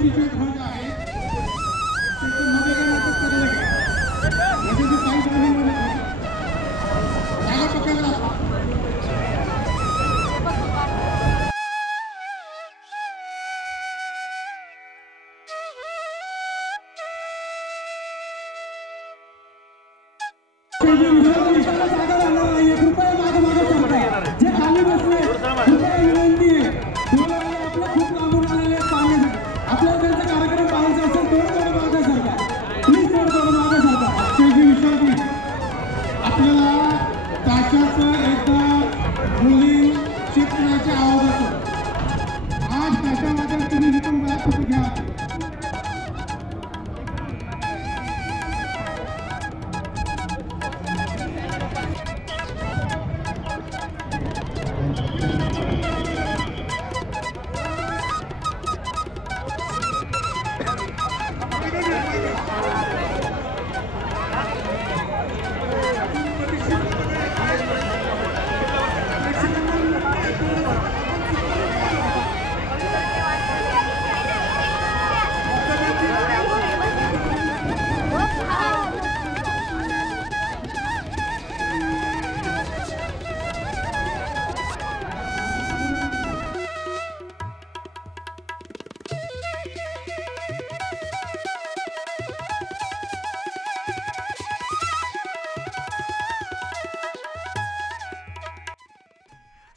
उंचीचे ढग आहेत त्याच्या मध्ये गेल्याचं करायला घ्या म्हणजे जे साईड मध्ये जागा पकडला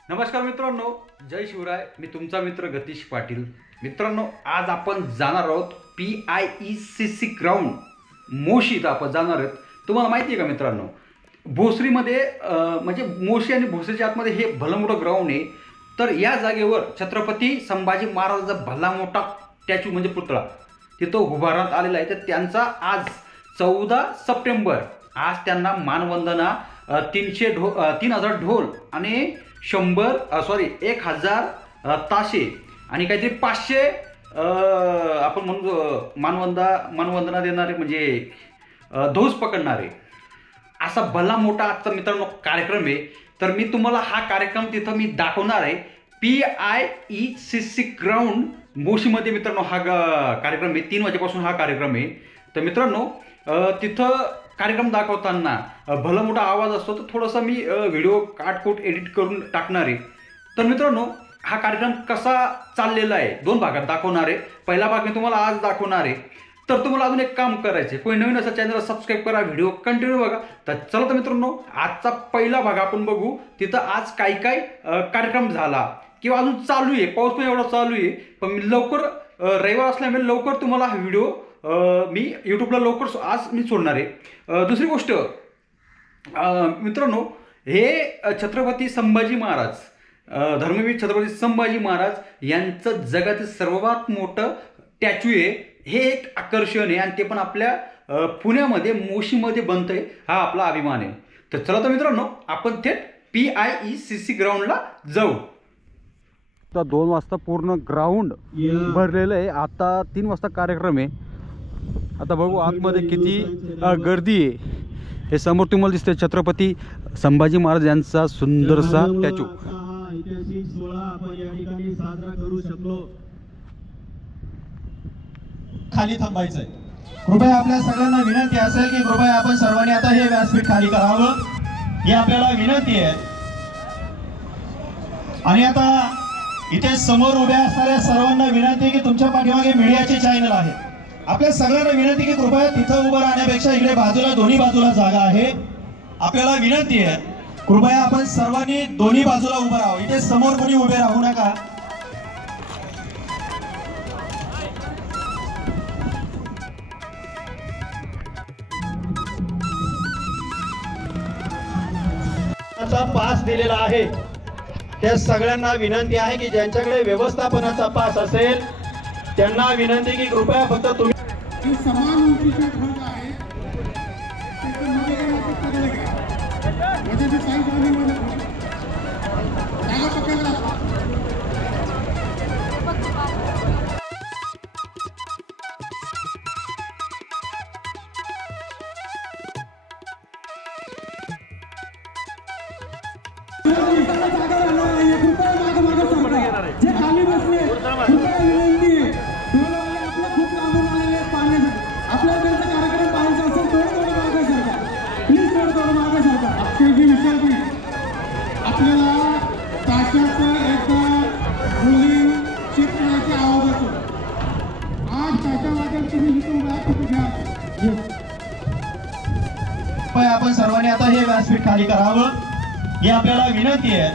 नमस्कार मित्रांनो, जय शिवराय. मी तुमचा मित्र गतीश पाटील. मित्रांनो, आज आपण जाणार आहोत PIECC ग्राउंड मोशी इथं आपण जाणार आहोत. तुम्हाला माहिती आहे का मित्रांनो, भोसरीमध्ये म्हणजे मोशी आणि भोसरीच्या आतमध्ये हे भलं मोठं ग्राउंड आहे. तर या जागेवर छत्रपती संभाजी महाराजांचा भला मोठा स्टॅच्यू म्हणजे पुतळा तिथं उभारण्यात आलेला आहे. तर त्यांचा आज 14 सप्टेंबर आज त्यांना मानवंदना 3000 ढोल आणि 1000 ताशे आणि काहीतरी 500 आपण म्हणू मानवंदना देणारे म्हणजे ध्वज पकडणारे असा भला मोठा आजचा मित्रांनो कार्यक्रम आहे. तर मी तुम्हाला हा कार्यक्रम तिथं मी दाखवणार आहे. PIECC ग्राउंड मोशीमध्ये मित्रांनो हा कार्यक्रम आहे. 3 वाजेपासून हा कार्यक्रम आहे. तर मित्रांनो तिथं कार्यक्रम दाखवताना भला मोठा आवाज असतो, तर थोडासा मी व्हिडिओ काटकूट एडिट करून टाकणार आहे. तर मित्रांनो हा कार्यक्रम कसा चाललेला आहे 2 भागात दाखवणार आहे. पहिला भाग मी तुम्हाला आज दाखवणार आहे. तर तुम्हाला अजून एक काम करायचं आहे, कोणी नवीन असं चॅनलला सबस्क्राईब करा, व्हिडिओ कंटिन्यू बघा. तर चला तर मित्रांनो आजचा पहिला भाग आपण बघू. तिथं आज काय काय कार्यक्रम झाला किंवा अजून चालू आहे. पाऊस पण एवढा चालू आहे, पण मी लवकर रविवार असल्यामुळे लवकर तुम्हाला हा व्हिडिओ मी यूट्यूबला लवकर आज मी सोडणार आहे. दुसरी गोष्ट मित्रांनो, हे छत्रपती संभाजी महाराज धर्मवीर छत्रपती संभाजी महाराज यांचं जगातील सर्वात मोठं स्टॅच्यू आहे. हे एक आकर्षण आहे आणि ते पण आपल्या पुण्यामध्ये मोशीमध्ये बनतंय. हा आपला अभिमान आहे. तर चला तर मित्रांनो आपण थेट PIECC ग्राउंडला जाऊ. आता 2 वाजता पूर्ण ग्राउंड भरलेलं आहे. आता 3 वाजता कार्यक्रम आहे. आता बघू आतमध्ये किती गर्दी आहे. हे समोर तुम्हाला दिसतंय छत्रपती संभाजी महाराज यांचा सुंदरसा स्टॅच्यू. ऐतिहासिक सोहळा आपण या ठिकाणी साजरा करू शकलो. खाली थांबायचंय. कृपया आपल्या सगळ्यांना विनंती असेल की कृपया आपण सर्वांनी आता हे व्यासपीठ खाली करावं, ही आपल्याला विनंती आहे. आणि आता इथे समोर उभ्या असणाऱ्या सर्वांना विनंती की तुमच्या पाठीमागे मीडियाचे चॅनल आहे. आपल्या सगळ्यांना विनंती की कृपया तिथं उभं राहण्यापेक्षा इकडे बाजूला दोन्ही बाजूला जागा आहे. आपल्याला विनंती आहे कृपया आपण सर्वांनी दोन्ही बाजूला उभं राहावं. इथे समोर कोणी उभे राहू नका. पास दिलेला आहे त्या सगळ्यांना विनंती आहे की ज्यांच्याकडे व्यवस्थापनाचा पास असेल त्यांना विनंती की कृपया फक्त तुम्ही समान उंचीचे ढग आहेत त्याच्या मध्ये गेल्याचं करायला घ्या म्हणजे जे साईड मध्ये जागा पकडला जे खाली बसले कृपया विनंती आपण सर्वांनी आता हे व्यासपीठ खाली करावं ही आपल्याला विनंती आहे।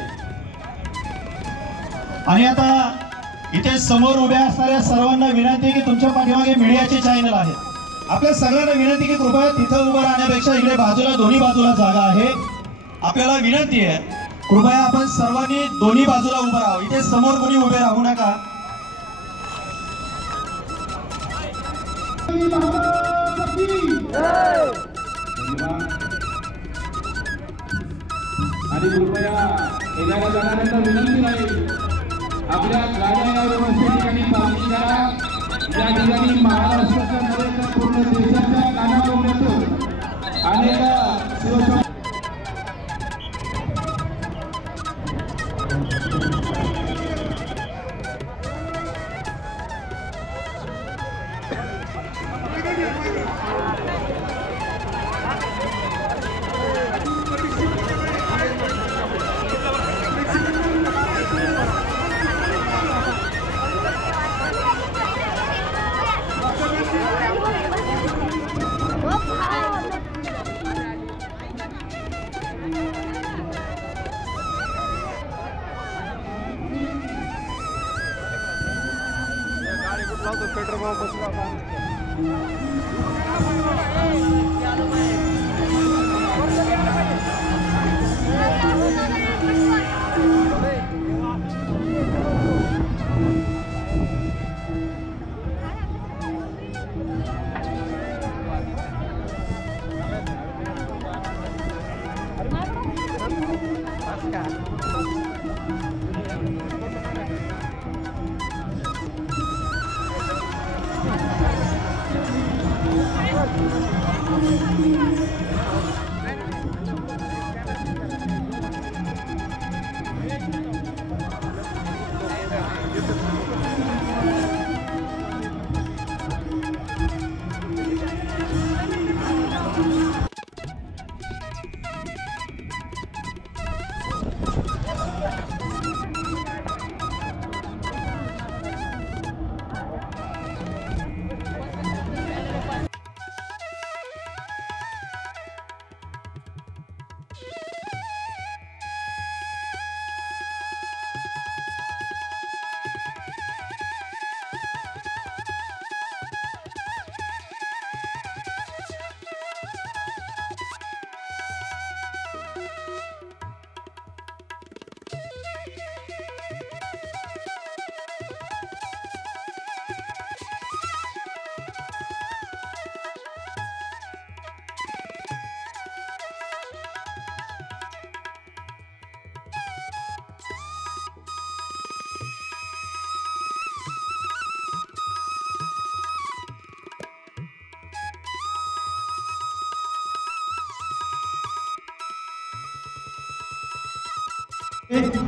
आणि आता इथे समोर उभ्या असणाऱ्या सर्वांना विनंती आहे की तुमच्या पाठीमागे मीडियाचे चॅनल आहेत। आपल्या सगळ्यांना विनंती की कृपया तिथं उभं राहण्यापेक्षा इकडे बाजूला दोन्ही बाजूला जागा आहे। आपल्याला विनंती आहे कृपया आपण सर्वांनी दोन्ही बाजूला उभं राहावं, इथे समोर कोणी उभे राहू नका। आणि कृपया येणाऱ्या जाणाऱ्यांना विनंती राहील आपल्या गाड्या व्यवस्थित ठिकाणी पार्किंग करा। या ठिकाणी महाराष्ट्राच्या नव्हे तर पूर्ण देशाच्या कानाकोपऱ्यातून अनेक शिवसेना पेट्रोल पंप बसला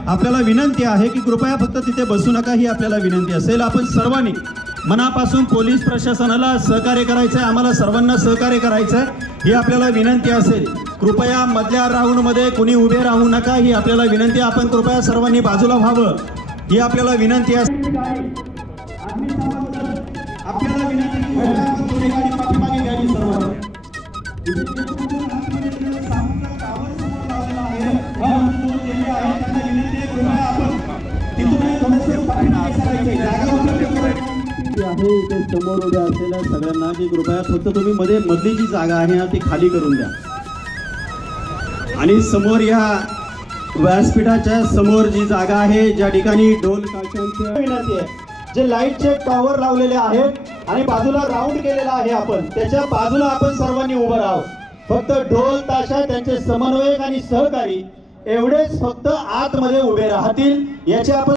आपल्याला विनंती आहे की कृपया फक्त तिथे बसू नका ही आपल्याला विनंती असेल। आपण सर्वांनी मनापासून पोलीस प्रशासनाला सहकार्य करायचं आहे, आम्हाला सर्वांना सहकार्य करायचं आहे ही आपल्याला विनंती असेल। कृपया मधल्या राऊंड मध्ये कोणी उभे राहू नका ही आपल्याला विनंती। आपण कृपया सर्वांनी बाजूला व्हावं ही आपल्याला विनंती असेल। आपल्याला विनंती की गाडी पाठीमागे घ्यावी सर्वांनी। इथे समोर उभ्या असलेल्या सगळ्यांना की कृपया फक्त तुम्ही मधली जी जागा आहे ना ती खाली करून द्या। आणि समोर या व्यासपीठाच्या समोर जी जागा आहे ज्या ठिकाणी ढोल ताशांची विनंती आहे, जे लाईटचे टॉवर लावलेले आहेत आणि बाजूला राऊंड केलेला आहे आपण त्याच्या बाजूला आपण सर्वांनी उभं राहावं। फक्त ढोल ताशा त्यांचे समन्वयक आणि सहकारी एवढेच फक्त आतमध्ये उभे राहतील याचे आपण